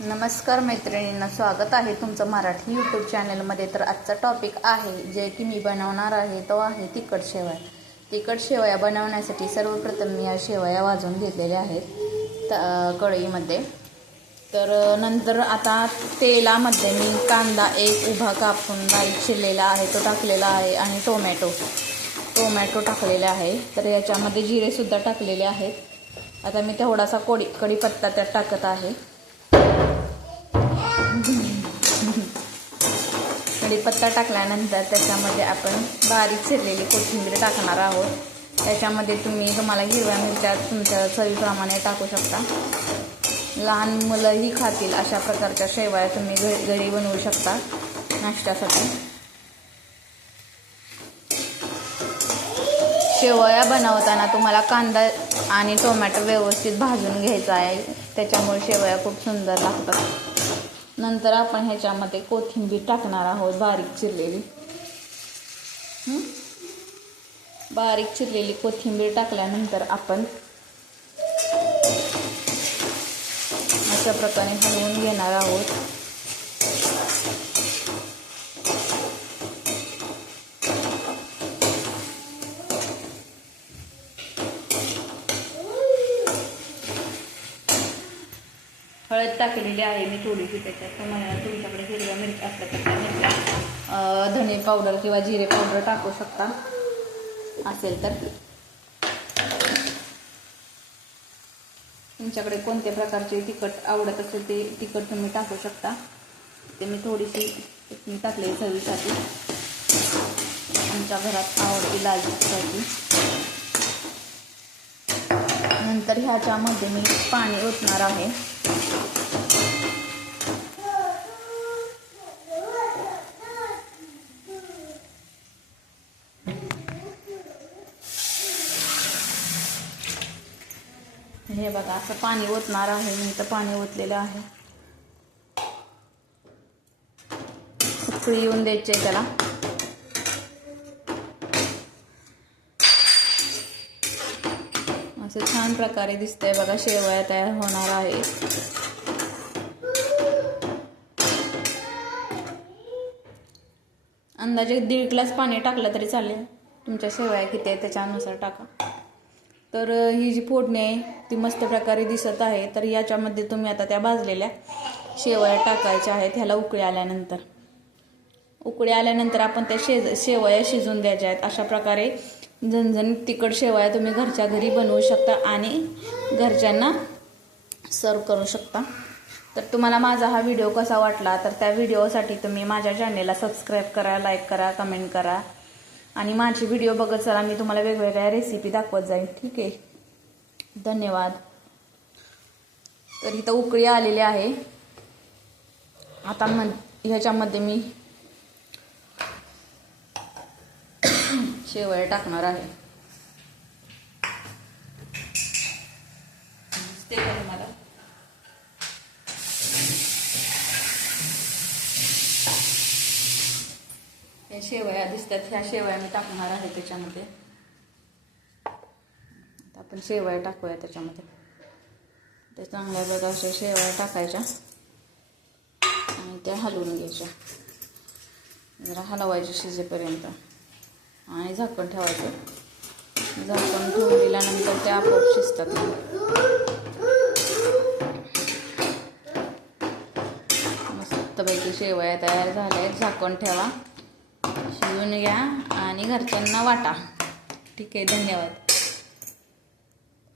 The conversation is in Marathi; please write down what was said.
नमस्कार मैत्रिणींना स्वागत आहे तुमचं मराठी यूट्यूब चॅनलमध्ये तर आजचा टॉपिक आहे जे की मी बनवणार आहे तो आहे तिखट शेवया. तिखट शेवया बनवण्यासाठी सर्वप्रथम मी या शेवया वाजून घेतलेल्या आहेत त कढईमध्ये. तर नंतर आता तेलामध्ये मी कांदा एक उभा कापून बारीक शिरलेला आहे तो टाकलेला आहे आणि टोमॅटो. टोमॅटो टाकलेले आहे. तर याच्यामध्ये जिरेसुद्धा टाकलेले आहेत. आता मी तेवढासा कोडी कढीपत्ता त्यात टाकत आहे. कढीपत्ता टाकल्यानंतर त्याच्यामध्ये आपण बारीक चिरलेली कोथिंबीर टाकणार आहोत. त्याच्यामध्ये तुम्ही तुम्हाला हिरव्या मिरच्या तुमच्या चवीप्रमाणे टाकू शकता. लहान मुलंही खातील अशा प्रकारच्या शेवया तुम्ही घरी घरी बनवू शकता नाश्त्यासाठी. शेवया बनवताना तुम्हाला कांदा आणि टोमॅटो व्यवस्थित भाजून घ्यायचा आहे. त्याच्यामुळे शेवया खूप सुंदर लागतात. नंतर आपण ह्याच्यामध्ये कोथिंबीर टाकणार आहोत बारीक चिरलेली. बारीक चिरलेली कोथिंबीर टाकल्यानंतर आपण अशा प्रकारे हलवून घेणार आहोत. हळद टाकलेली आहे मी थोडीशी त्याच्यात. तुम्हाला तुमच्याकडे हिरव्या मिरच्या असल्या तर त्या मिरच्या? धने पावडर किंवा जिरे पावडर टाकू शकता. असेल तर. तुमच्याकडे कोणत्या प्रकारचे तिखट आवडत असेल ते तिखट तुम्ही टाकू शकता. ते मी थोडीशी मी टाकले चवीसाठी. आमच्या घरात आवडती लाल तिखटाची नंतर ह्याच्यामध्ये मी पाणी ओतणार आहे. हे बघा असं पाणी ओतणार आहे मी तर पाणी ओतलेलं आहे. उकळी येऊन द्यायची आहे त्याला. असं छान प्रकारे दिसतंय बघा शेवया तयार होणार आहे अंदाजे दीड ग्लास पाणी टाकलं तरी चालेल. तुमच्या शेवया किती आहे त्याच्यानुसार टाका. तर ही जी फोडणी आहे ती मस्त प्रकारे दिसत आहे. तर याच्यामध्ये तुम्ही आता त्या भाजलेल्या शेवया टाकायच्या आहेत ह्याला उकळी आल्यानंतर. उकळी आल्यानंतर आपण त्या शेज शेवया शिजून द्यायच्या आहेत. अशा प्रकारे झणझणीत तिखट शेवया तुम्ही घरच्या घरी बनवू शकता आणि घरच्यांना सर्व करू शकता. तर तुम्हाला माझा हा व्हिडिओ कसा वाटला? तर त्या व्हिडिओसाठी तुम्ही माझ्या चॅनेलला सबस्क्राईब करा लाईक करा कमेंट करा. आणि माझे व्हिडिओ बघत चला मी तुम्हाला वेगवेगळ्या रेसिपी दाखवत जाईन. ठीक आहे? धन्यवाद. तर इथं उकळी आलेली आहे. आता म्हण ह्याच्यामध्ये मी शेवया टाकणार आहे दिसते का तुम्हाला ह्या शेवया दिसतात ह्या शेवया मी टाकणार आहे त्याच्यामध्ये. आता आपण शेवया टाकूया त्याच्यामध्ये. ते चांगल्या प्रकारच्या शेवया टाकायच्या आणि त्या हलवून घ्यायच्या. जरा हलवायच्या शिजेपर्यंत. आणि झाकण ठेवायचं. झाकण ठेवून दिल्यानंतर ते आपोआप शिजतात. मस्तपैकी शेवया तयार झाल्या आहेत झाकण ठेवा. शिजून घ्या आणि घरच्यांना वाटा. ठीक आहे धन्यवाद.